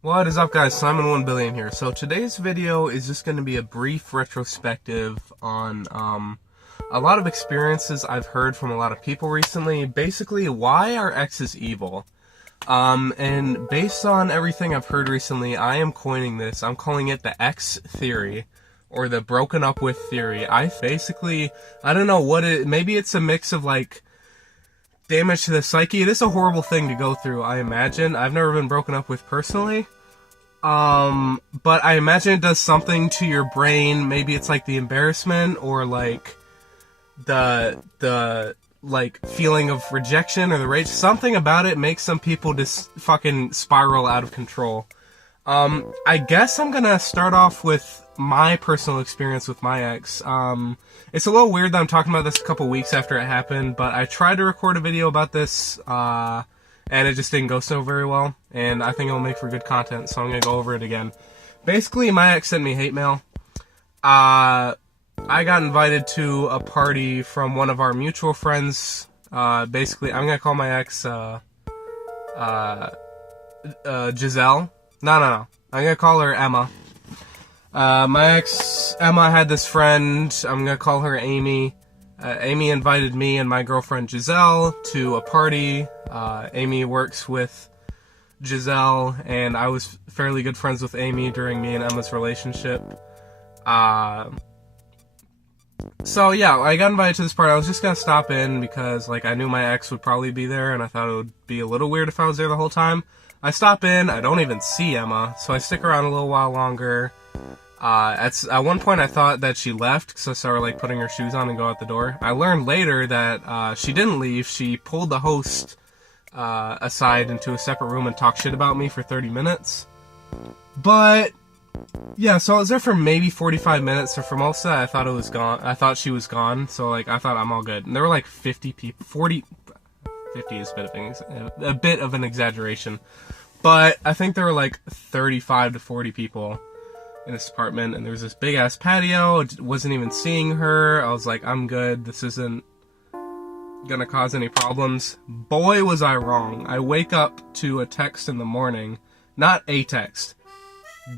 What is up, guys? Simon1Billion here. So today's video is just going to be a brief retrospective on a lot of experiences I've heard from a lot of people recently. Basically, why our ex is evil. And based on everything I've heard recently, I am coining this. I'm calling it the X theory, or the broken up with theory. I don't know what maybe it's a mix of like damage to the psyche. It is a horrible thing to go through, I imagine. I've never been broken up with personally. But I imagine it does something to your brain. Maybe it's like the embarrassment or like the like feeling of rejection or the rage. Something about it makes some people just fucking spiral out of control. I guess I'm gonna start off with my personal experience with my ex. It's a little weird that I'm talking about this a couple weeks after it happened, but I tried to record a video about this, and it just didn't go so very well, and I think it'll make for good content, so I'm gonna go over it again. Basically, my ex sent me hate mail. I got invited to a party from one of our mutual friends. Basically, I'm gonna call my ex, Giselle. No. I'm gonna call her Emma. My ex, Emma, had this friend, I'm gonna call her Amy. Amy invited me and my girlfriend Giselle to a party. Amy works with Giselle, and I was fairly good friends with Amy during me and Emma's relationship. So yeah, I got invited to this party. I was just gonna stop in because like I knew my ex would probably be there, and I thought it would be a little weird if I was there the whole time. I stop in, I don't even see Emma, so I stick around a little while longer. At one point I thought that she left, because I saw her like putting her shoes on and go out the door. I learned later that she didn't leave. She pulled the host aside into a separate room and talked shit about me for 30 minutes. But yeah, so I was there for maybe 45 minutes, so for most of that I thought it was gone. I thought she was gone, so like I thought I'm all good. And there were like 50 people, 50 is a bit of an exaggeration, but I think there were like 35 to 40 people in this apartment, and there was this big ass patio. Wasn't even seeing her. I was like, I'm good. This isn't gonna cause any problems. Boy, was I wrong. I wake up to a text in the morning, not a text,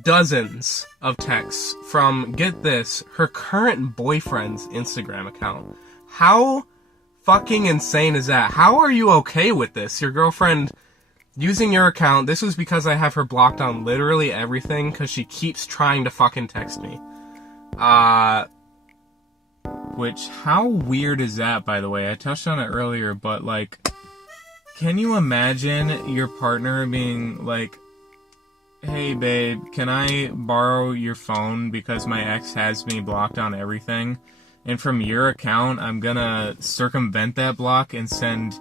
dozens of texts from, get this, her current boyfriend's Instagram account. How fucking insane is that? How are you okay with this? Your girlfriend using your account. This was because I have her blocked on literally everything, because she keeps trying to fucking text me. Which, how weird is that, by the way? I touched on it earlier, but like, can you imagine your partner being like, hey babe, can I borrow your phone because my ex has me blocked on everything? And from your account, I'm gonna circumvent that block and send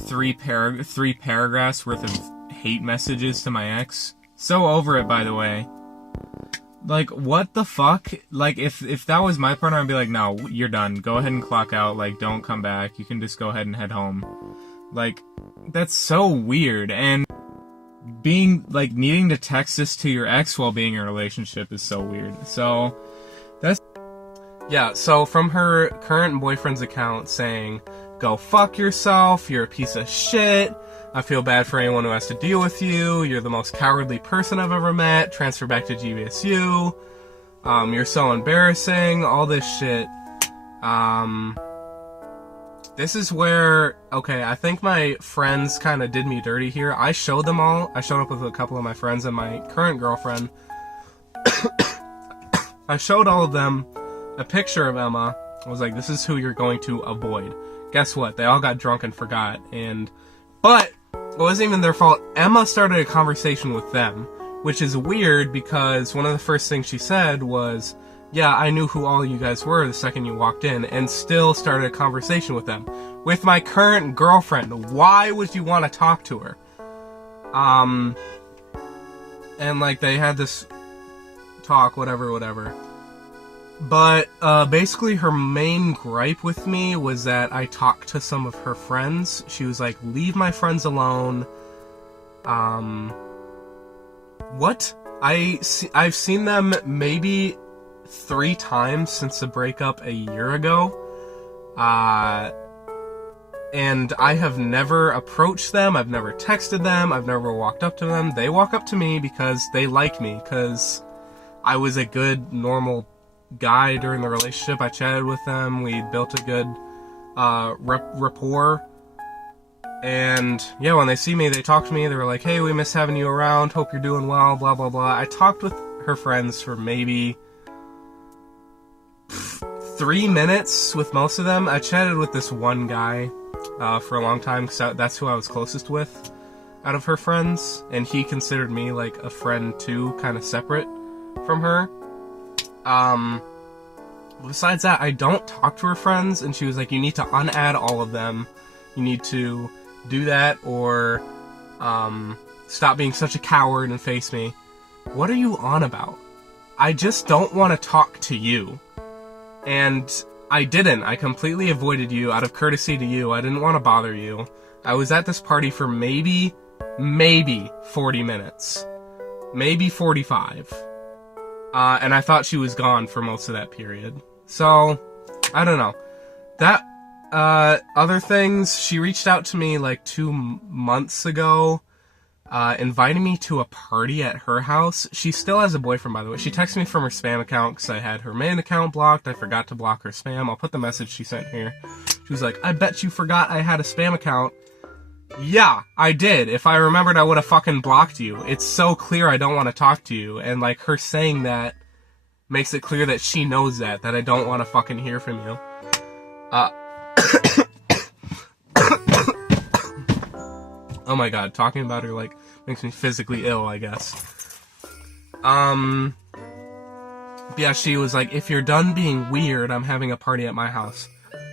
three paragraphs worth of hate messages to my ex. So over it, by the way. Like, what the fuck? Like, if that was my partner, I'd be like, no, you're done. Go ahead and clock out. Like, don't come back. You can just go ahead and head home. Like, that's so weird. And being, like, needing to text this to your ex while being in a relationship is so weird. So, that's... Yeah, so from her current boyfriend's account saying, go fuck yourself, you're a piece of shit, I feel bad for anyone who has to deal with you, you're the most cowardly person I've ever met, transfer back to GVSU, you're so embarrassing, all this shit. This is where, okay, I think my friends kind of did me dirty here. I showed them all. I showed up with a couple of my friends and my current girlfriend. I showed all of them a picture of Emma. I was like, this is who you're going to avoid. Guess what? They all got drunk and forgot. But it wasn't even their fault. Emma started a conversation with them, which is weird because one of the first things she said was, yeah, I knew who all you guys were the second you walked in, and still started a conversation with them. With my current girlfriend. Why would you want to talk to her? And like they had this talk, whatever. But basically her main gripe with me was that I talked to some of her friends. She was like, leave my friends alone. What? I've seen them maybe 3 times since the breakup a year ago. And I have never approached them, I've never texted them, I've never walked up to them. They walk up to me because they like me, because I was a good, normal guy during the relationship. I chatted with them, we built a good rapport. And yeah, when they see me, they talk to me, they were like, hey, we miss having you around, hope you're doing well, blah, blah, blah. I talked with her friends for maybe 3 minutes with most of them. I chatted with this one guy for a long time, because that's who I was closest with out of her friends, and he considered me like a friend too, kind of separate from her. Besides that, I don't talk to her friends, and she was like, you need to unadd all of them. You need to do that, or stop being such a coward and face me. What are you on about? I just don't want to talk to you. And I didn't. I completely avoided you out of courtesy to you. I didn't want to bother you. I was at this party for maybe 40 minutes. Maybe 45. And I thought she was gone for most of that period. So, I don't know. That, other things, she reached out to me like 2 months ago, inviting me to a party at her house. She still has a boyfriend, by the way. She texted me from her spam account because I had her main account blocked. I forgot to block her spam. I'll put the message she sent here. She was like, I bet you forgot I had a spam account. Yeah, I did. If I remembered, I would have fucking blocked you. It's so clear I don't want to talk to you. And like, her saying that makes it clear that she knows that I don't want to fucking hear from you. Oh my god, talking about her, like, makes me physically ill, I guess. Yeah, she was like, if you're done being weird, I'm having a party at my house.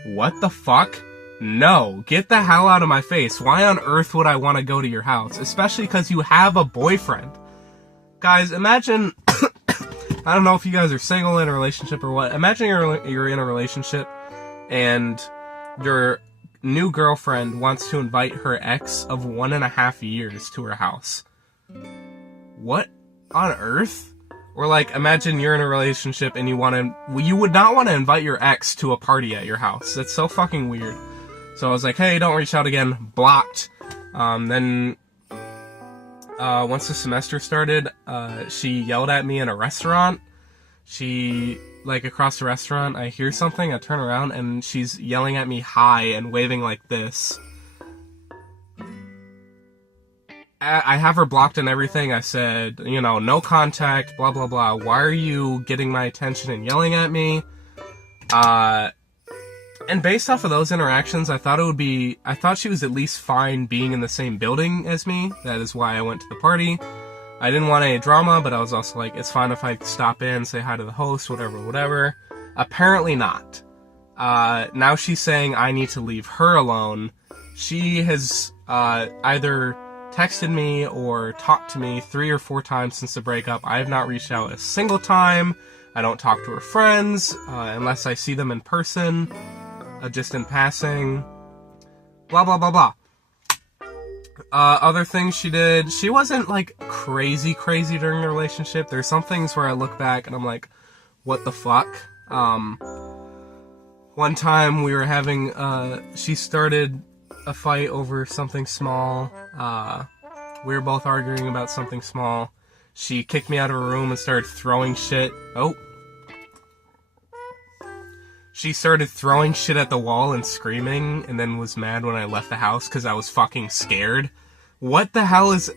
What the fuck? No, get the hell out of my face. Why on earth would I want to go to your house? Especially because you have a boyfriend. Guys, imagine, I don't know if you guys are single, in a relationship, or what. Imagine you're in a relationship, and your new girlfriend wants to invite her ex of 1.5 years to her house. What on earth? Or like, imagine you're in a relationship and you would not want to invite your ex to a party at your house. That's so fucking weird. So I was like, hey, don't reach out again. Blocked. Then once the semester started, she yelled at me in a restaurant. Like, across the restaurant, I hear something, I turn around, and she's yelling at me hi and waving like this. I have her blocked and everything. I said, no contact, blah, blah, blah. Why are you getting my attention and yelling at me? And based off of those interactions, I thought she was at least fine being in the same building as me. That is why I went to the party. I didn't want any drama, but I was also like, it's fine if I stop in, say hi to the host, whatever. Apparently not. Now she's saying I need to leave her alone. She has either texted me or talked to me 3 or 4 times since the breakup. I have not reached out a single time. I don't talk to her friends unless I see them in person, just in passing. Blah, blah, blah, blah. Other things she did, she wasn't like crazy during the relationship. There's some things where I look back and I'm like, what the fuck? One time we were having, she started a fight over something small. We were both arguing about something small. She kicked me out of her room and started throwing shit. She started throwing shit at the wall and screaming, and then was mad when I left the house because I was fucking scared. What the hell is...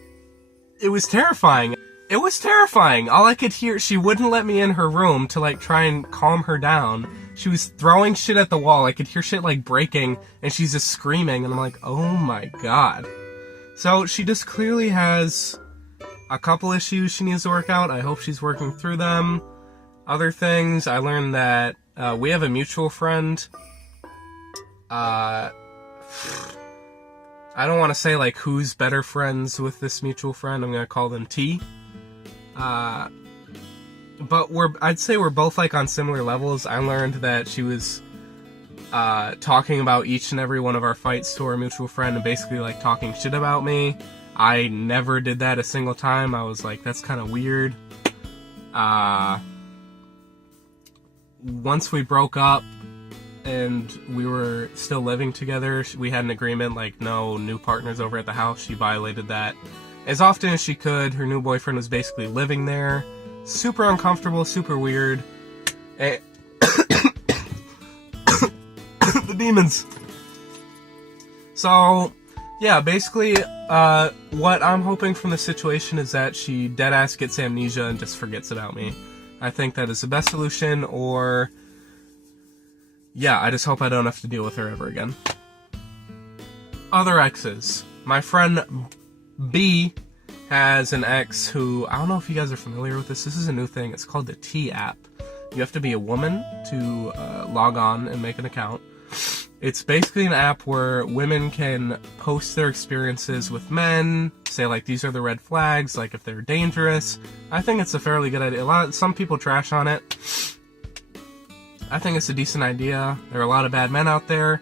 It was terrifying. It was terrifying. All I could hear... She wouldn't let me in her room to, like, try and calm her down. She was throwing shit at the wall. I could hear shit, like, breaking, and she's just screaming, and I'm like, oh my god. So, she just clearly has a couple issues she needs to work out. I hope she's working through them. Other things, I learned that we have a mutual friend. I don't want to say, like, who's better friends with this mutual friend. I'm going to call them T. But I'd say we're both, like, on similar levels. I learned that she was talking about each and every one of our fights to our mutual friend and basically, like, talking shit about me. I never did that a single time. I was like, that's kind of weird. Once we broke up, and we were still living together, we had an agreement, like, no new partners over at the house. She violated that as often as she could. Her new boyfriend was basically living there. Super uncomfortable, super weird. The demons. So, yeah, basically, what I'm hoping from the situation is that she deadass gets amnesia and just forgets about me. I think that is the best solution, or... yeah, I just hope I don't have to deal with her ever again. Other exes. My friend B has an ex who, I don't know if you guys are familiar with this. This is a new thing. It's called the T app. You have to be a woman to log on and make an account. It's basically an app where women can post their experiences with men, say like these are the red flags, like if they're dangerous. I think it's a fairly good idea. Some people trash on it. I think it's a decent idea. There are a lot of bad men out there.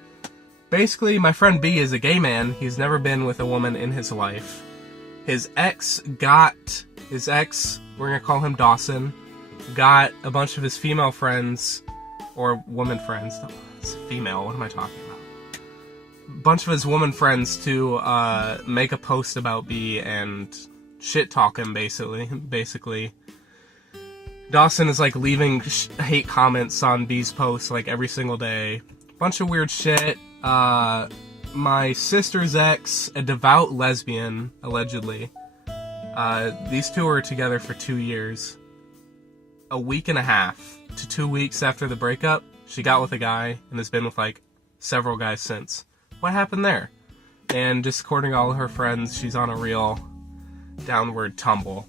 Basically, my friend B is a gay man. He's never been with a woman in his life. His ex, we're gonna call him Dawson, got a bunch of his female friends, or woman friends, it's female, what am I talking about? A bunch of his woman friends to make a post about B and shit talk him, basically. Dawson is like leaving hate comments on B's posts like every single day. Bunch of weird shit. My sister's ex, a devout lesbian, allegedly. These two were together for 2 years. A week and a half to 2 weeks after the breakup, she got with a guy and has been with like several guys since. What happened there? And just according to all of her friends, she's on a real downward tumble.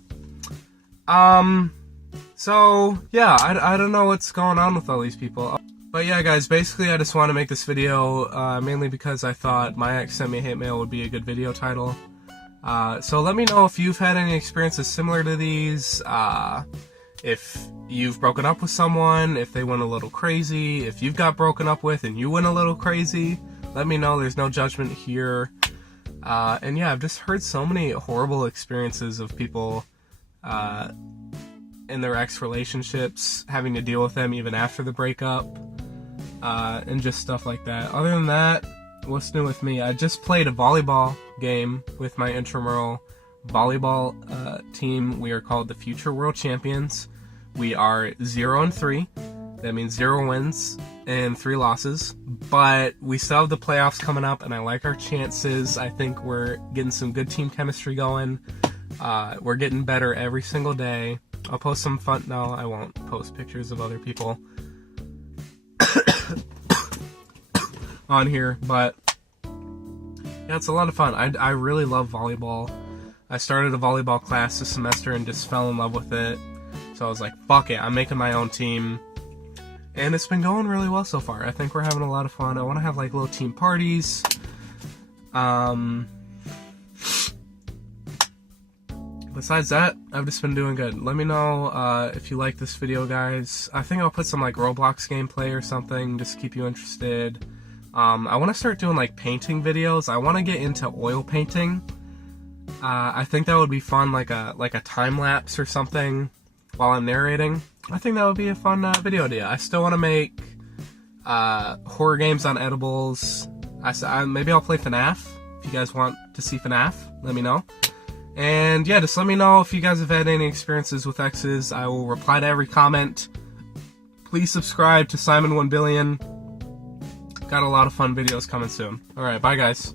So, yeah, I don't know what's going on with all these people. But yeah, guys, basically I just want to make this video, mainly because I thought My Ex Sent Me Hate Mail would be a good video title. So let me know if you've had any experiences similar to these, if you've broken up with someone, if they went a little crazy, if you've got broken up with and you went a little crazy. Let me know, there's no judgment here. And yeah, I've just heard so many horrible experiences of people, in their ex relationships, having to deal with them even after the breakup, and just stuff like that. Other than that, what's new with me? I just played a volleyball game with my intramural volleyball team. We are called the Future World Champions. We are 0-3. That means 0 wins and 3 losses. But we still have the playoffs coming up, and I like our chances. I think we're getting some good team chemistry going. We're getting better every single day. I'll post some fun... No, I won't post pictures of other people on here, but yeah, it's a lot of fun. I really love volleyball. I started a volleyball class this semester and just fell in love with it. So I was like, fuck it, I'm making my own team. And it's been going really well so far. I think we're having a lot of fun. I want to have like little team parties. Besides that, I've just been doing good. Let me know if you like this video, guys. I think I'll put some like Roblox gameplay or something just to keep you interested. I want to start doing like painting videos. I want to get into oil painting. I think that would be fun, like a time lapse or something while I'm narrating. I think that would be a fun video idea. I still want to make horror games on edibles. Maybe I'll play FNAF. If you guys want to see FNAF, let me know. And yeah, just let me know if you guys have had any experiences with exes. I will reply to every comment. Please subscribe to Simon 1 Billion. Got a lot of fun videos coming soon. Alright, bye guys.